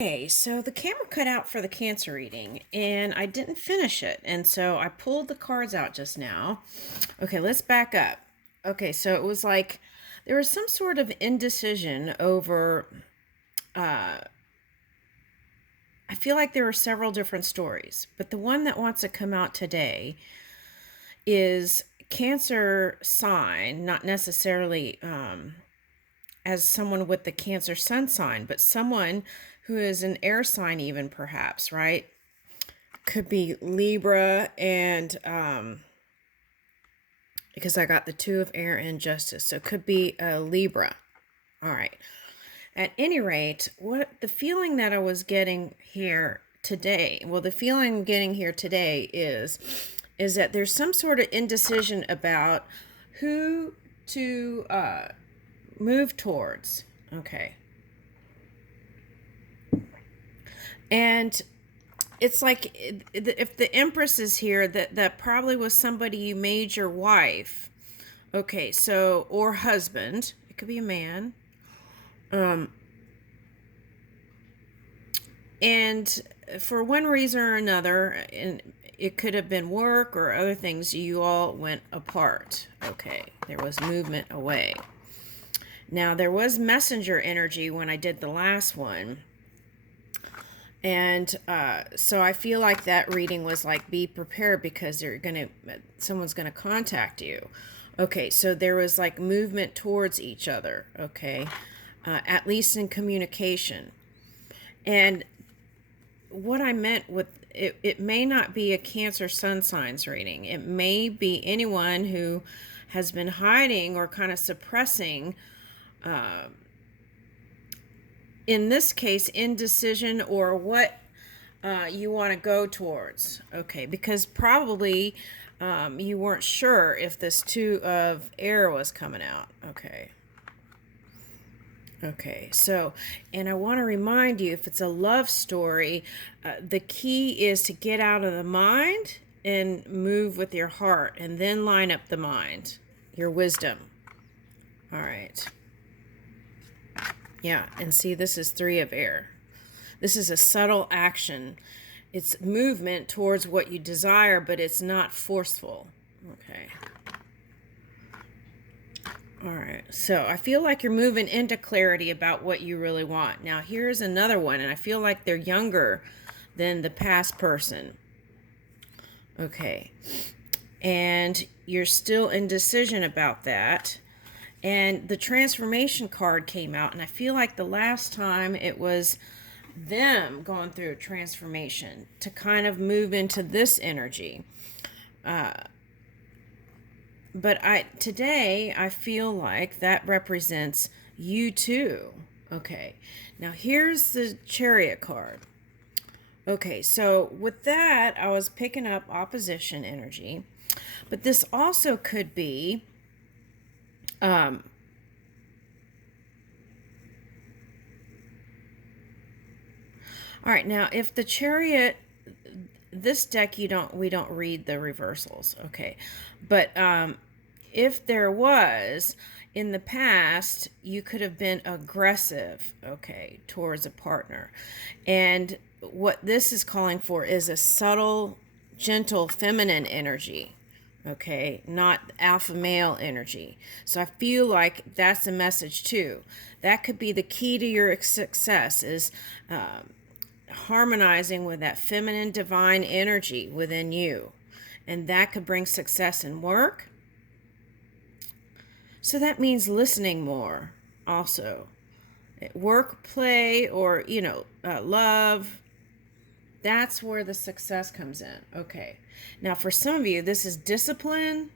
Okay, so the camera cut out for the cancer reading and I didn't finish it. And so I pulled the cards out just now. Okay, let's back up. Okay, so it was like there was some sort of indecision over, I feel like there were several different stories, but the one that wants to come out today is Cancer sign, not necessarily as someone with the Cancer sun sign, but someone who is an air sign, even perhaps, right? Could be Libra, and because I got the two of air and justice, so it could be a Libra. All right. At any rate, what the feeling that I was getting here today, well, the feeling I'm getting here today is that there's some sort of indecision about who to move towards. Okay. And it's like if the Empress is here, that probably was somebody you made your wife. Okay, so, or husband. It could be a man. And for one reason or another, and it could have been work or other things, you all went apart. Okay, there was movement away. Now, there was messenger energy when I did the last one. And so I feel like that reading was like, be prepared because someone's gonna contact you. Okay, so there was like movement towards each other. Okay, at least in communication. And what I meant with it may not be a Cancer sun signs reading. It may be anyone who has been hiding or kind of suppressing, in this case, indecision or what you want to go towards. Okay, because probably you weren't sure if this two of air was coming out. Okay. Okay, so, and I want to remind you, if it's a love story, the key is to get out of the mind and move with your heart, and then line up the mind, your wisdom. All right. Yeah, and see, this is three of air. This is a subtle action. It's movement towards what you desire, but it's not forceful. Okay. All right, so I feel like you're moving into clarity about what you really want. Now, here's another one, and I feel like they're younger than the past person. Okay, and you're still in decision about that. And the transformation card came out, and I feel like the last time it was them going through a transformation to kind of move into this energy. But today I feel like that represents you too. Okay, now here's the Chariot card. Okay, so with that, I was picking up opposition energy, but this also could be all right, now if the Chariot, this deck, we don't read the reversals, okay, but if there was in the past, you could have been aggressive, okay, towards a partner, and what this is calling for is a subtle, gentle, feminine energy. Okay, not alpha male energy. So I feel like that's a message too. That could be the key to your success, is harmonizing with that feminine divine energy within you, and that could bring success in work. So that means listening more also, work, play, or love. That's where the success comes in. Okay, now for some of you, this is discipline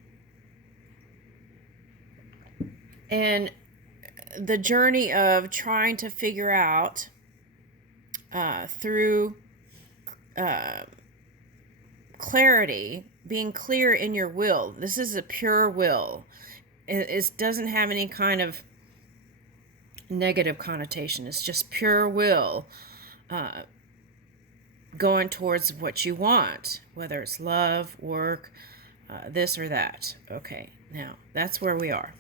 and the journey of trying to figure out through clarity, being clear in your will. This is a pure will. It doesn't have any kind of negative connotation. It's just pure will going towards what you want, whether it's love, work, this or that. Okay, Now, that's where we are.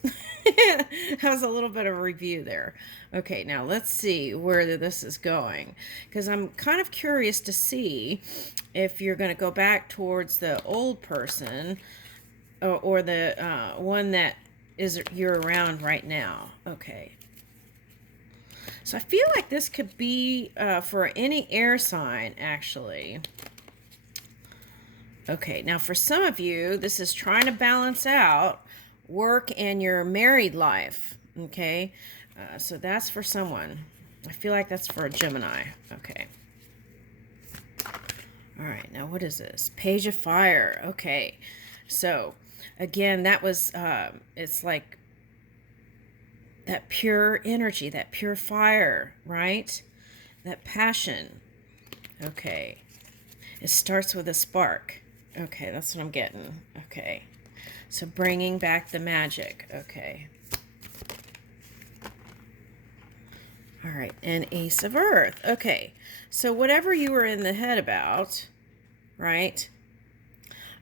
That was a little bit of a review there. Okay, now let's see where this is going. Because I'm kind of curious to see if you're going to go back towards the old person or the one that you're around right now. Okay. So I feel like this could be for any air sign, actually. Okay, now for some of you, this is trying to balance out work and your married life. Okay, so that's for someone. I feel like that's for a Gemini. Okay. All right, now what is this? Page of Fire. Okay, so again, that was, it's like that pure energy, that pure fire, right? That passion. Okay. It starts with a spark. Okay, that's what I'm getting. Okay. So bringing back the magic. Okay. All right, and Ace of Earth. Okay. So whatever you were in the head about, right?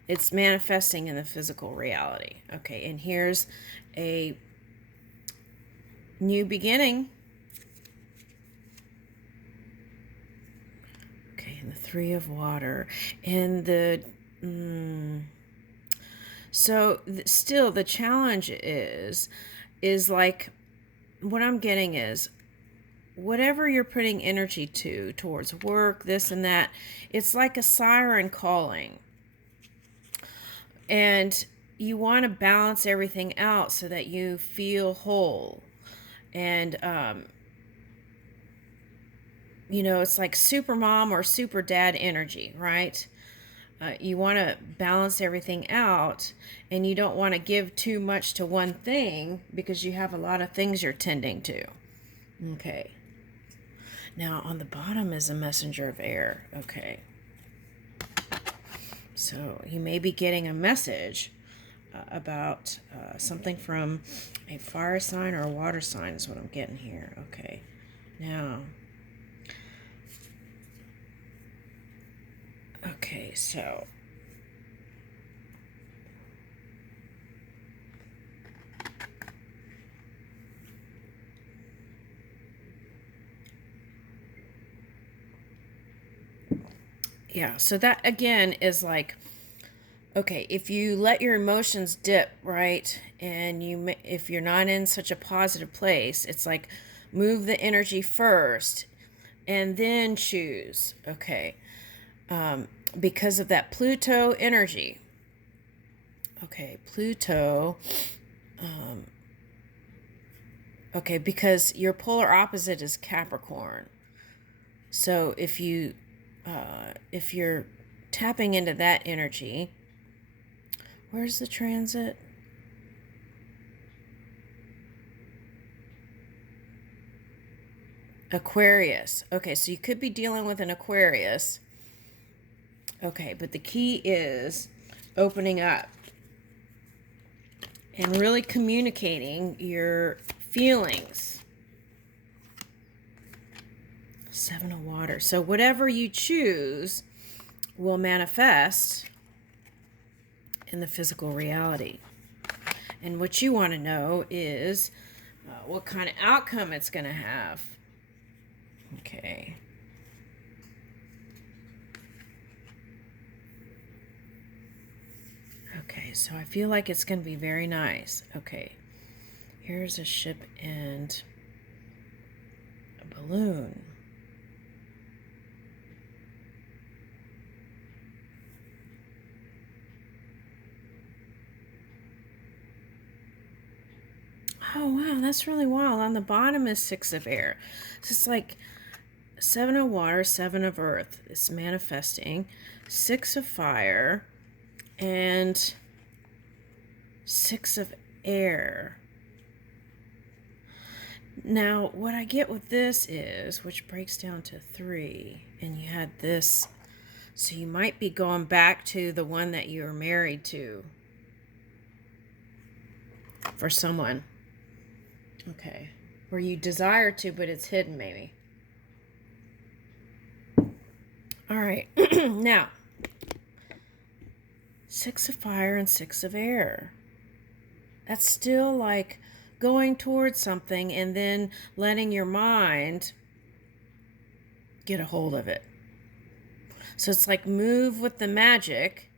It's manifesting in the physical reality. Okay, and here's a new beginning. Okay, and the Three of Water. And the... So still the challenge is like, what I'm getting is whatever you're putting energy towards work, this and that, it's like a siren calling. And you want to balance everything out so that you feel whole. And, you know, it's like super mom or super dad energy, right? You want to balance everything out, and you don't want to give too much to one thing because you have a lot of things you're tending to. Okay. Now, on the bottom is a messenger of air. Okay. So you may be getting a message about something from a fire sign or a water sign is what I'm getting here. Okay. Now, okay, so yeah, so that again is like, okay, if you let your emotions dip, right, and if you're not in such a positive place, it's like move the energy first and then choose. Okay. Because of that Pluto energy. Okay, Pluto. Okay, because your polar opposite is Capricorn. So if you're tapping into that energy, where's the transit? Aquarius. Okay, so you could be dealing with an Aquarius. Okay, but the key is opening up and really communicating your feelings. Seven of Water. So whatever you choose will manifest in the physical reality. And what you want to know is what kind of outcome it's going to have. Okay. Okay, so I feel like it's going to be very nice. Okay. Here's a ship and a balloon. Oh, wow, that's really wild. On the bottom is Six of Air. So it's like Seven of Water, Seven of Earth. It's manifesting. Six of Fire and Six of Air. Now, what I get with this is, which breaks down to 3, and you had this, so you might be going back to the one that you were married to for someone. Okay. Where you desire to, but it's hidden maybe. All right. Now, Six of Fire and Six of Air. That's still like going towards something and then letting your mind get a hold of it. So it's like move with the magic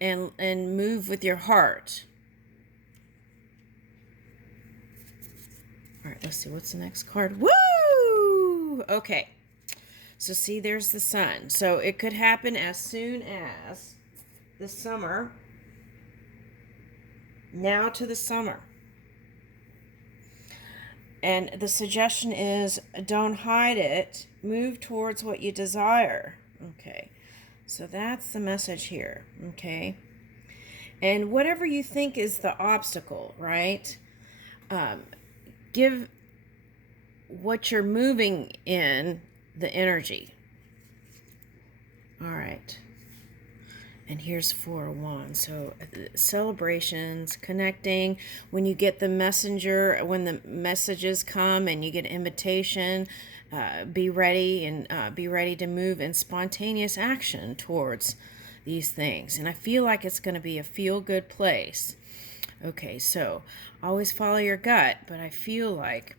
and move with your heart. All right, let's see, what's the next card? Woo! Okay. So see, there's the sun. So it could happen as soon as the summer. Now to the summer. And the suggestion is don't hide it. Move towards what you desire. Okay. So that's the message here. Okay. And whatever you think is the obstacle, right? Give what you're moving in the energy. All right. And here's 4 of Wands. So celebrations, connecting, when you get the messenger, when the messages come and you get an invitation, be ready and be ready to move in spontaneous action towards these things. And I feel like it's going to be a feel-good place. Okay, so always follow your gut, but I feel like,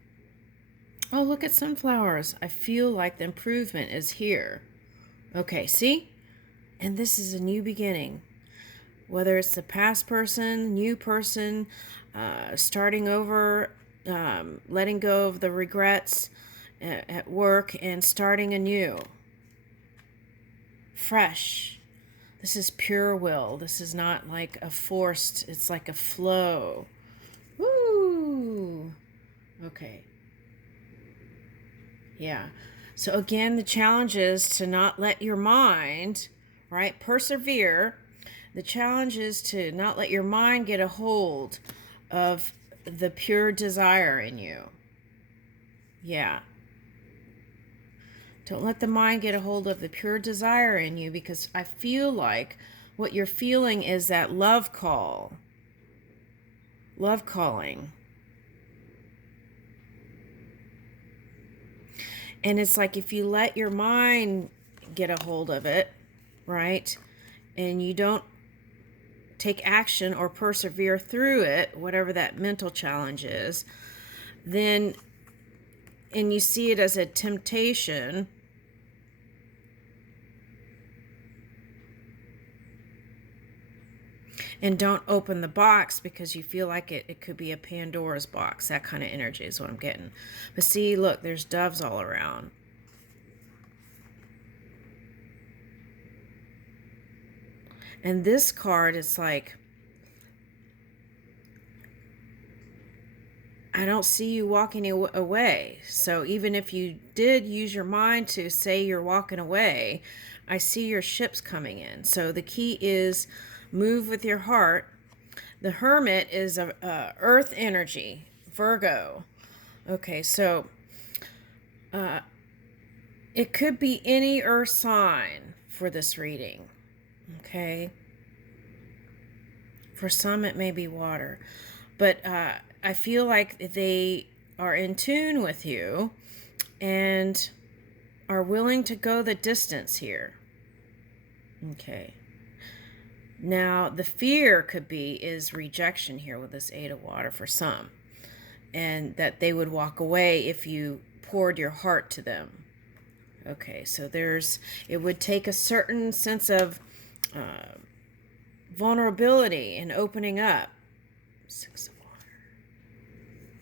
oh, look at sunflowers. I feel like the improvement is here. Okay, see? And this is a new beginning. Whether it's the past person, new person, starting over, letting go of the regrets at work and starting anew. Fresh. This is pure will. This is not like a forced, it's like a flow. Woo! Okay. Yeah. So again, the challenge is to not let your mind, right, persevere. The challenge is to not let your mind get a hold of the pure desire in you. Yeah. Don't let the mind get a hold of the pure desire in you, because I feel like what you're feeling is that love call. Love calling. And it's like if you let your mind get a hold of it, right, and you don't take action or persevere through it, whatever that mental challenge is, then, and you see it as a temptation, and don't open the box because you feel like it could be a Pandora's box. That kind of energy is what I'm getting. But see, look, there's doves all around. And this card is like, I don't see you walking away. So even if you did use your mind to say you're walking away, I see your ships coming in. So the key is move with your heart. The Hermit is a earth energy, Virgo. Okay, so it could be any earth sign for this reading. Okay. For some, it may be water. But I feel like they are in tune with you and are willing to go the distance here. Okay. Now, the fear could be is rejection here with this 8 of water for some. And that they would walk away if you poured your heart to them. Okay, so it would take a certain sense of vulnerability and opening up. 6 of water.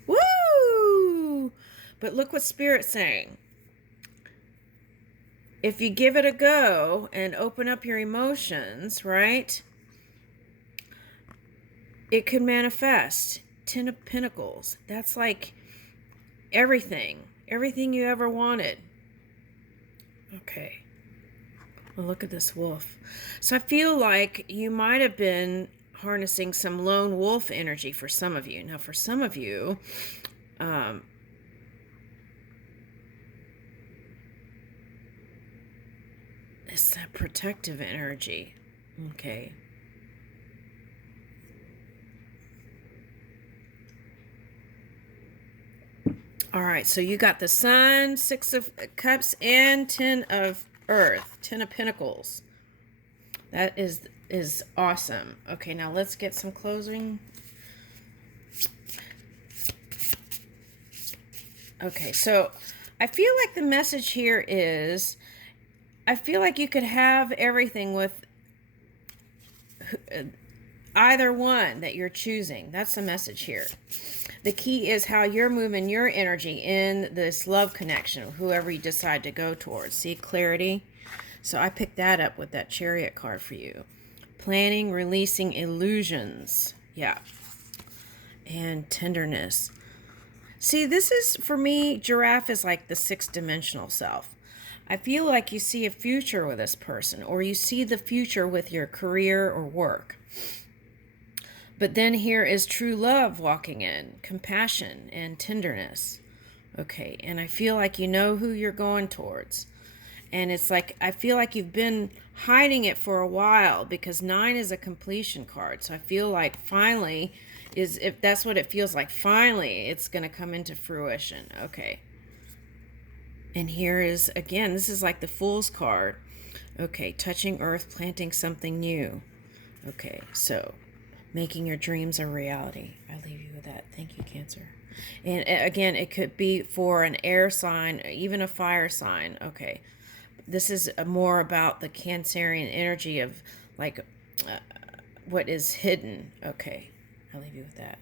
Woo! But look what Spirit's saying. If you give it a go and open up your emotions, right, it could manifest. 10 of Pentacles. That's like everything you ever wanted. Okay. Well, look at this wolf. So I feel like you might have been harnessing some lone wolf energy for some of you. Now, for some of you, it's that protective energy. Okay. All right, so you got the Sun, 6 of Cups, and 10 of Earth, 10 of Pentacles. That is awesome. Okay, now let's get some closing Okay, so I feel like the message here is I feel like you could have everything with either one that you're choosing. That's the message here. The key is how you're moving your energy in this love connection, whoever you decide to go towards. See clarity? So I picked that up with that Chariot card for you. Planning, releasing illusions. Yeah. And tenderness. See, this is, for me, giraffe is like the sixth dimensional self. I feel like you see a future with this person, or you see the future with your career or work. But then here is true love walking in, compassion and tenderness. Okay, and I feel like you know who you're going towards. And it's like, I feel like you've been hiding it for a while because 9 is a completion card. So I feel like finally, is if that's what it feels like, finally it's going to come into fruition. Okay. And here is, again, this is like the Fool's card. Okay, touching earth, planting something new. Okay, so making your dreams a reality. I leave you with that. Thank you, Cancer. And again, it could be for an air sign, even a fire sign. Okay, this is more about the Cancerian energy of like what is hidden. Okay, I'll leave you with that.